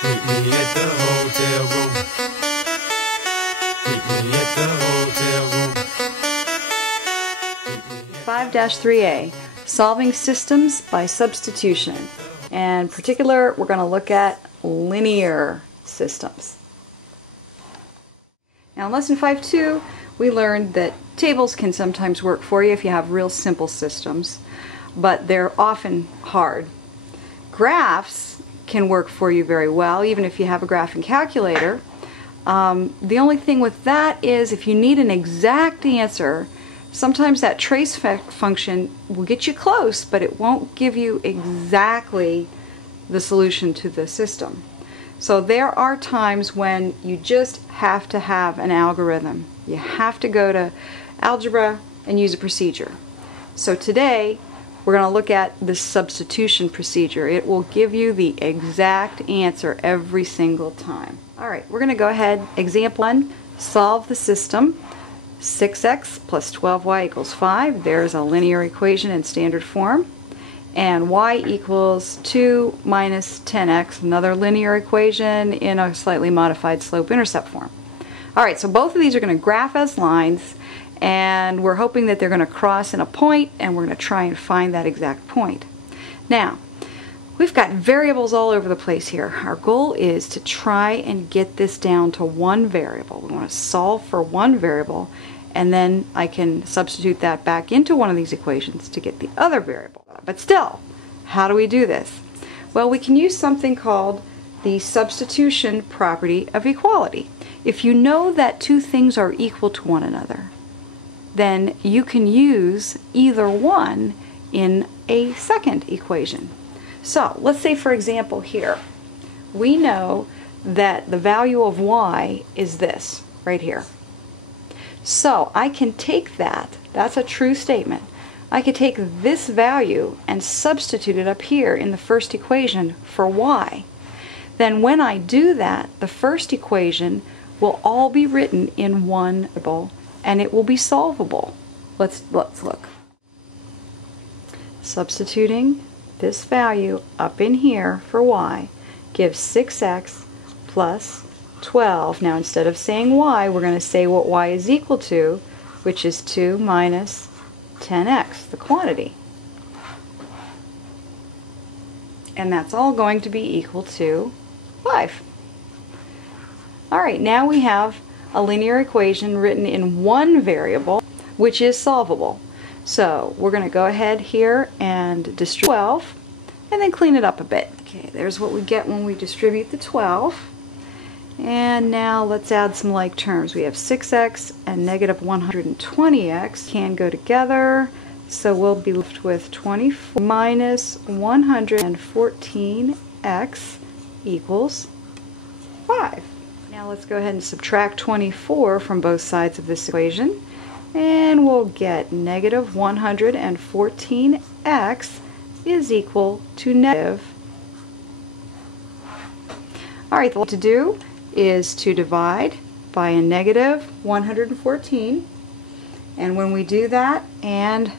Meet me at the hotel room. Meet me at the hotel room. 5-3A, solving systems by substitution. And in particular, we're going to look at linear systems. Now in lesson 5.2, we learned that tables can sometimes work for you if you have real simple systems, but they're often hard. Graphs can work for you very well, even if you have a graphing calculator. The only thing with that is if you need an exact answer, sometimes that trace function will get you close, but it won't give you exactly the solution to the system. So there are times when you just have to have an algorithm. You have to go to algebra and use a procedure. So today we're going to look at the substitution procedure. It will give you the exact answer every single time. Alright, we're going to go ahead. Example 1, solve the system. 6x plus 12y equals 5. There's a linear equation in standard form. And y equals 2 minus 10x, another linear equation in a slightly modified slope-intercept form. Alright, so both of these are going to graph as lines, and we're hoping that they're going to cross in a point, and we're going to try and find that exact point. Now, we've got variables all over the place here. Our goal is to try and get this down to one variable. We want to solve for one variable, and then I can substitute that back into one of these equations to get the other variable. But still, how do we do this? Well, we can use something called the substitution property of equality. If you know that two things are equal to one another, then you can use either one in a second equation. So let's say, for example, here we know that the value of y is this right here. So I can take that's a true statement. I could take this value and substitute it up here in the first equation for y. Then when I do that, the first equation will all be written in one variable, and it will be solvable. Let's look. Substituting this value up in here for y gives 6x plus 12. Now instead of saying y, we're going to say what y is equal to, which is 2 minus 10x, the quantity. And that's all going to be equal to 5. Alright, now we have a linear equation written in one variable, which is solvable. So we're going to go ahead here and distribute 12, and then clean it up a bit. Okay, there's what we get when we distribute the 12. And now let's add some like terms. We have 6x and negative 120x can go together, so we'll be left with 24 minus 114x equals 5. Now let's go ahead and subtract 24 from both sides of this equation, and we'll get negative 114x is equal to negative. Alright, what to do is to divide by a negative 114, and when we do that and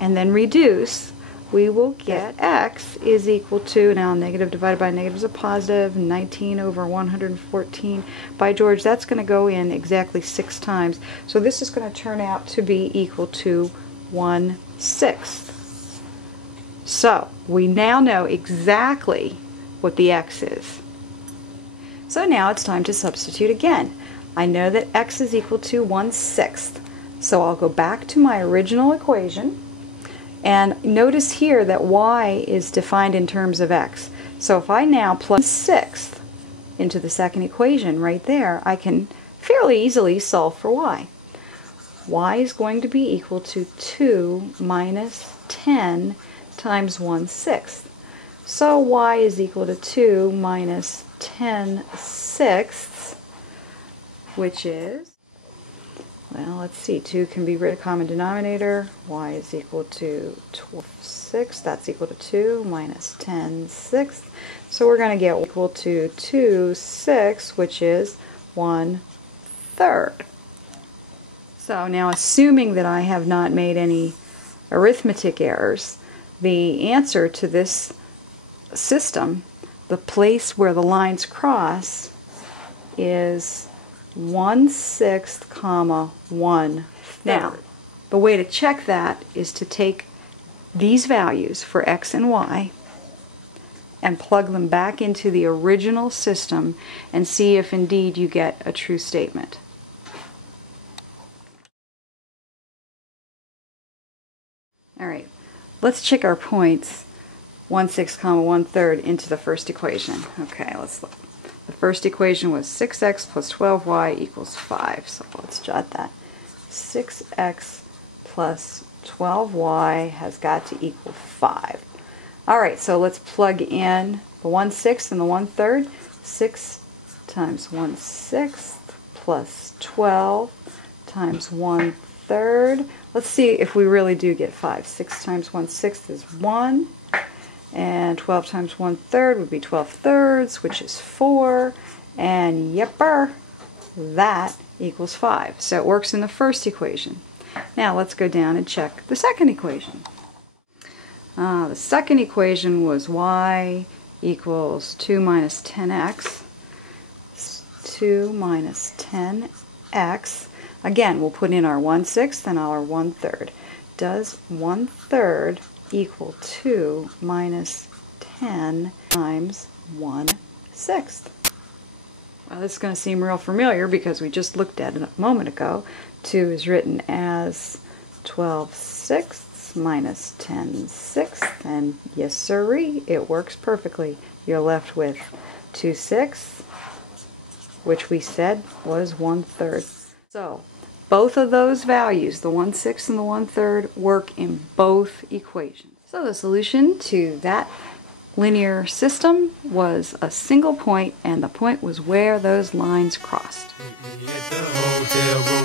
then reduce, we will get x is equal to, now negative divided by negative is a positive, 19 over 114. By George, that's going to go in exactly 6 times, so this is going to turn out to be equal to 1/6. So we now know exactly what the x is. So now it's time to substitute again. I know that x is equal to 1/6. So I'll go back to my original equation, and notice here that y is defined in terms of x. So if I now plug 1/6 into the second equation right there, I can fairly easily solve for y. Y is going to be equal to 2 minus 10 times 1/6. So y is equal to 2 minus 10/6, which is, well, let's see, 2 can be written common denominator. Y is equal to 12/6. That's equal to 2 minus 10/6. So we're going to get equal to 2/6, which is 1/3. So now, assuming that I have not made any arithmetic errors, the answer to this system the place where the lines cross is 1/6, comma 1/3. Now, the way to check that is to take these values for x and y and plug them back into the original system and see if indeed you get a true statement. Alright, let's check our points 1/6, comma 1/3 into the first equation. Okay, let's look. The first equation was 6x plus 12y equals 5. So let's jot that. 6x plus 12y has got to equal 5. Alright, so let's plug in the 1/6 and the 1/3. 6 times 1/6 plus 12 times 1/3. Let's see if we really do get 5. 6 times 1/6 is 1. And 12 times 1/3 would be 12/3, which is 4. And yepper, that equals 5. So it works in the first equation. Now let's go down and check the second equation. The second equation was y equals 2 minus 10x. 2 minus 10x. Again, we'll put in our 1/6 and our 1/3. Does 1/3 equal 2 minus 10 times 1/6? Well, this is going to seem real familiar because we just looked at it a moment ago. 2 is written as 12/6 minus 10/6, and yes sirree, it works perfectly. You're left with 2/6, which we said was 1/3. So both of those values, the 1/6 and the 1/3, work in both equations. So the solution to that linear system was a single point, and the point was where those lines crossed. Meet me at the hotel room.